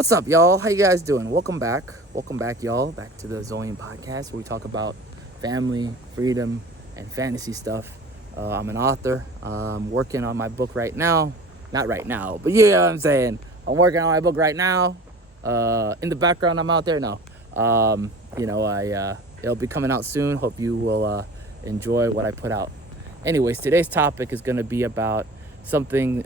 What's up, y'all? How you guys doing? Welcome back, y'all. Back to the Zolian podcast, where we talk about family, freedom, and fantasy stuff. I'm an author. I'm working on my book right now. Not right now, but you know what I'm saying. I'm working on my book right now. In the background, I'm out there. No, it'll be coming out soon. Hope you will enjoy what I put out. Anyways, today's topic is going to be about something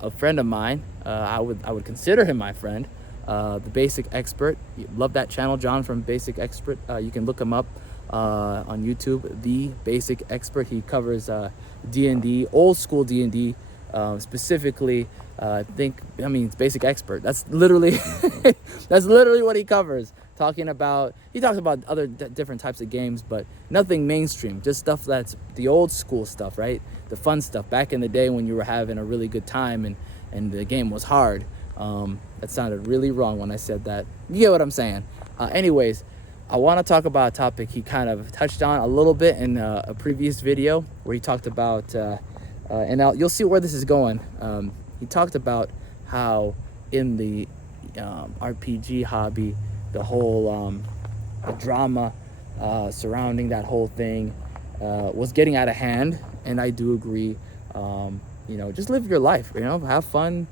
a friend of mine. I would consider him my friend. The Basic Expert. Love that channel, John from Basic Expert. You can look him up on YouTube. The Basic Expert. He covers D&D, old school D&D, specifically. It's Basic Expert. That's literally what he covers. He talks about other different types of games, but nothing mainstream. Just stuff that's the old school stuff, right? The fun stuff back in the day when you were having a really good time and the game was hard. That sounded really wrong when I said that. You get what I'm saying? Anyways, I want to talk about a topic he kind of touched on a little bit in a previous video where he talked about, you'll see where this is going. He talked about how in the RPG hobby, the whole the drama surrounding that whole thing was getting out of hand, and I do agree. Just live your life, have fun,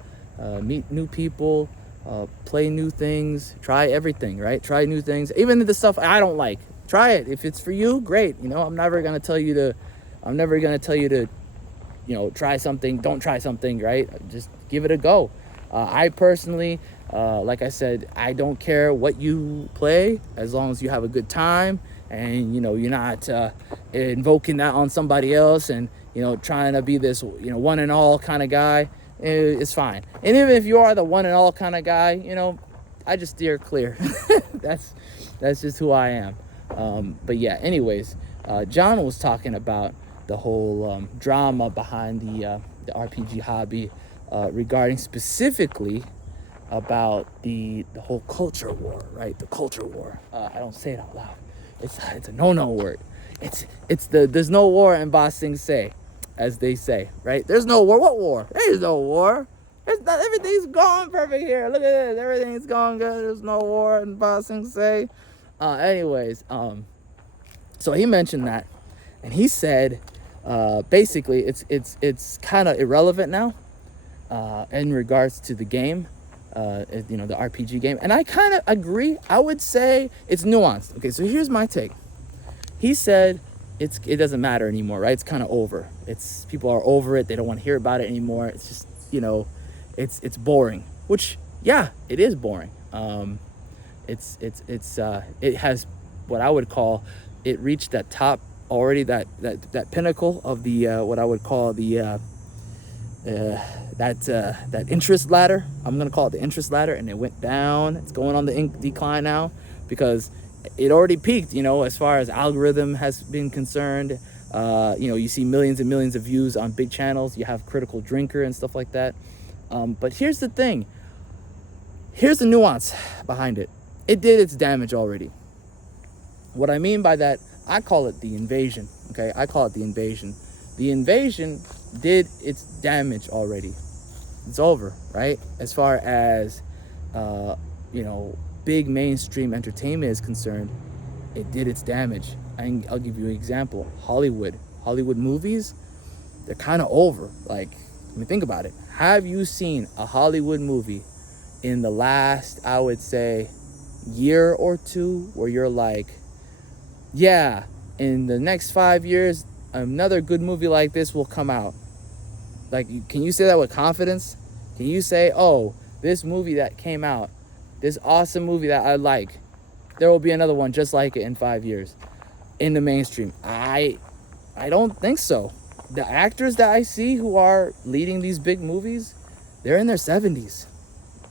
meet new people, play new things, try everything, right? Try new things, even the stuff I don't like. Try it. If it's for you, great. I'm never gonna tell you to try something, don't try something, right? Just give it a go. I personally, like I said, I don't care what you play as long as you have a good time and, you're not invoking that on somebody else and, trying to be this, one and all kind of guy. It's fine. And even if you are the one and all kind of guy, I just steer clear. That's just who I am. But yeah, anyways, John was talking about the whole drama behind the RPG hobby, regarding specifically about the whole culture war, right? The culture war. I don't say it out loud. It's a no word. There's no war in Ba Sing Se, as they say, right? There's no war. What war? There's no war. Everything's going perfect here. Look at this. Everything's going good. There's no war in Ba Sing Se. So he mentioned that, and he said, basically, it's kind of irrelevant now, in regards to the game, the RPG game. And I kind of agree. I would say it's nuanced. Okay, so here's my take. He said it doesn't matter anymore, right? It's kind of over. People are over it. They don't want to hear about it anymore. It's just, it's boring. Which, yeah, it is boring. It has what I would call, it reached that top already, that pinnacle of the what I would call the that interest ladder. I'm gonna call it the interest ladder, and it went down. It's going on the decline now because it already peaked. As far as algorithm has been concerned, you see millions and millions of views on big channels. You have Critical Drinker and stuff like that. But here's the thing. Here's the nuance behind it. It did its damage already. What I mean by that, I call it the invasion. Okay, I call it the invasion. The invasion did its damage already. It's over, right? As far as big mainstream entertainment is concerned, it did its damage. I'll give you an example. Hollywood movies, they're kind of over. Like, think about it. Have you seen a Hollywood movie in the last, I would say, year or two where you're like, yeah, in the next 5 years, another good movie like this will come out? Like, can you say that with confidence? Can you say, oh, this movie that came out, this awesome movie that I like, there will be another one just like it in 5 years in the mainstream? I don't think so. The actors that I see who are leading these big movies, they're in their 70s.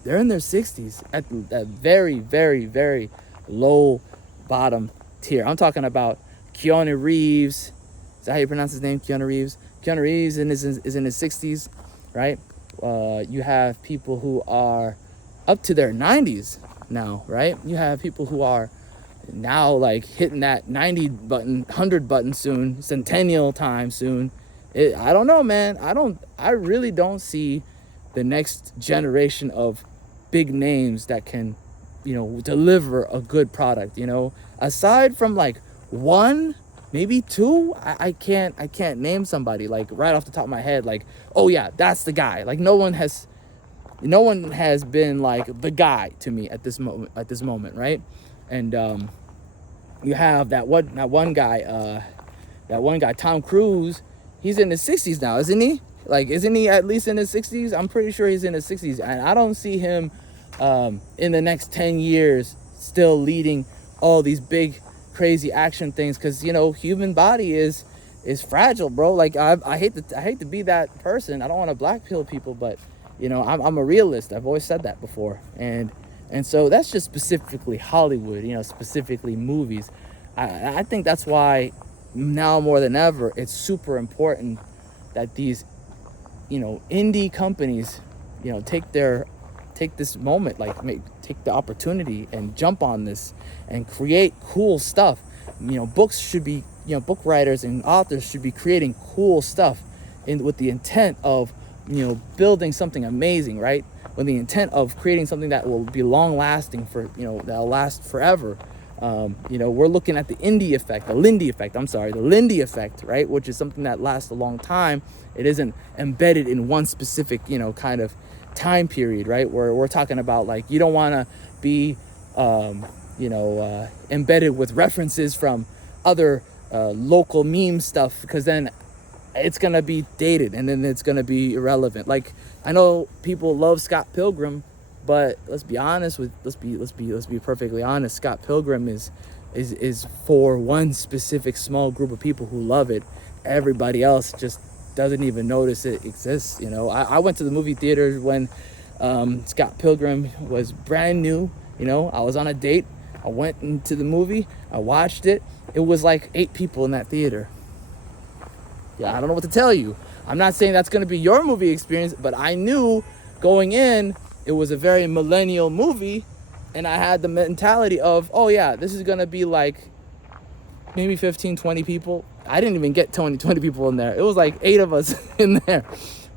They're in their 60s at that very, very, very low bottom tier. I'm talking about Keanu Reeves. Is that how you pronounce his name? Keanu Reeves. Keanu Reeves is in his 60s, right? You have people who are up to their 90s now, right? You have people who are now like hitting that 90 button, 100 button soon, centennial time soon. I don't know, man. I really don't see the next generation of big names that can, deliver a good product. Aside from like one, maybe two, I can't name somebody like right off the top of my head, like, oh yeah, that's the guy. Like no one has been like the guy to me at this moment, right? And you have that one guy, Tom Cruise. He's in his 60s now, isn't he? Like, isn't he at least in his 60s? I'm pretty sure he's in his 60s, and I don't see him in the next 10 years still leading all these big crazy action things, because human body is fragile, bro. Like I hate to be that person. I don't want to black pill people, but I'm a realist. I've always said that before, and so that's just specifically Hollywood, specifically movies. I think that's why now more than ever it's super important that these indie companies take this moment, like take the opportunity and jump on this and create cool stuff. Books should be, book writers and authors should be creating cool stuff with the intent of building something amazing, right? With the intent of creating something that will be long lasting, for that'll last forever. We're looking at the Lindy effect, right? Which is something that lasts a long time. It isn't embedded in one specific, kind of time period, right? Where we're talking about, like, you don't want to be, embedded with references from other local meme stuff, because then it's gonna be dated and then it's gonna be irrelevant. Like, I know people love Scott Pilgrim, but let's be perfectly honest. Scott Pilgrim is for one specific small group of people who love it. Everybody else just doesn't even notice it exists. I went to the movie theater when Scott Pilgrim was brand new. I was on a date. I went into the movie. I watched it. It was like 8 people in that theater. Yeah, I don't know what to tell you. I'm not saying that's going to be your movie experience, but I knew going in it was a very millennial movie, and I had the mentality of, oh yeah, this is going to be like maybe 15, 20 people. I didn't even get 20 people in there. It was like 8 of us in there.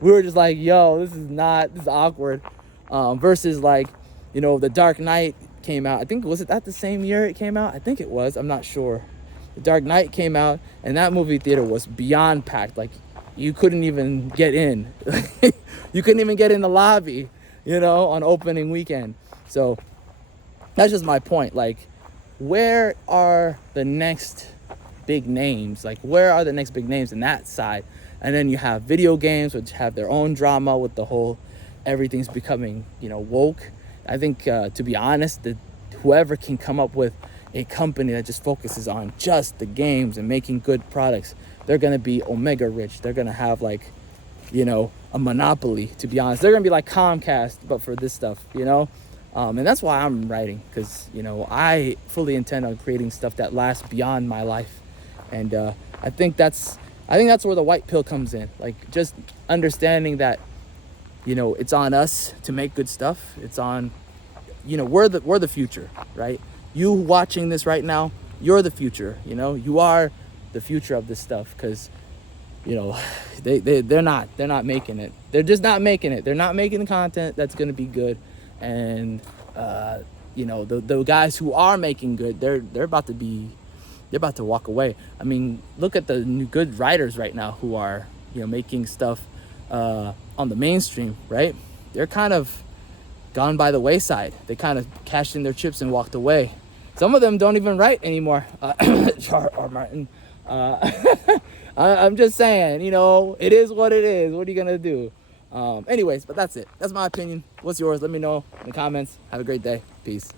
We were just like, yo, this is awkward. Versus like, The Dark Knight came out. I think, was it at the same year it came out? I think it was. I'm not sure. The Dark Knight came out, and that movie theater was beyond packed. Like, you couldn't even get in. You couldn't even get in the lobby, on opening weekend. So that's just my point. Like, where are the next big names? Like, where are the next big names in that side? And then you have video games, which have their own drama with the whole everything's becoming, woke. I think, to be honest, whoever can come up with a company that just focuses on just the games and making good products, they're going to be omega rich. They're going to have, like, a monopoly, to be honest. They're going to be like Comcast, but for this stuff, and that's why I'm writing, because, I fully intend on creating stuff that lasts beyond my life. And I think that's where the white pill comes in. Like, just understanding that, it's on us to make good stuff. It's on, we're the future, right? You watching this right now, you're the future. You are the future of this stuff, because they're not making it. They're just not making it. They're not making the content that's going to be good. And the guys who are making good, they're about to walk away. I mean, look at the new good writers right now who are making stuff on the mainstream, right? They're kind of gone by the wayside. They kind of cashed in their chips and walked away. Some of them don't even write anymore. George R. Martin. I'm just saying, it is what it is. What are you gonna do? Anyways, but that's it. That's my opinion. What's yours? Let me know in the comments. Have a great day. Peace.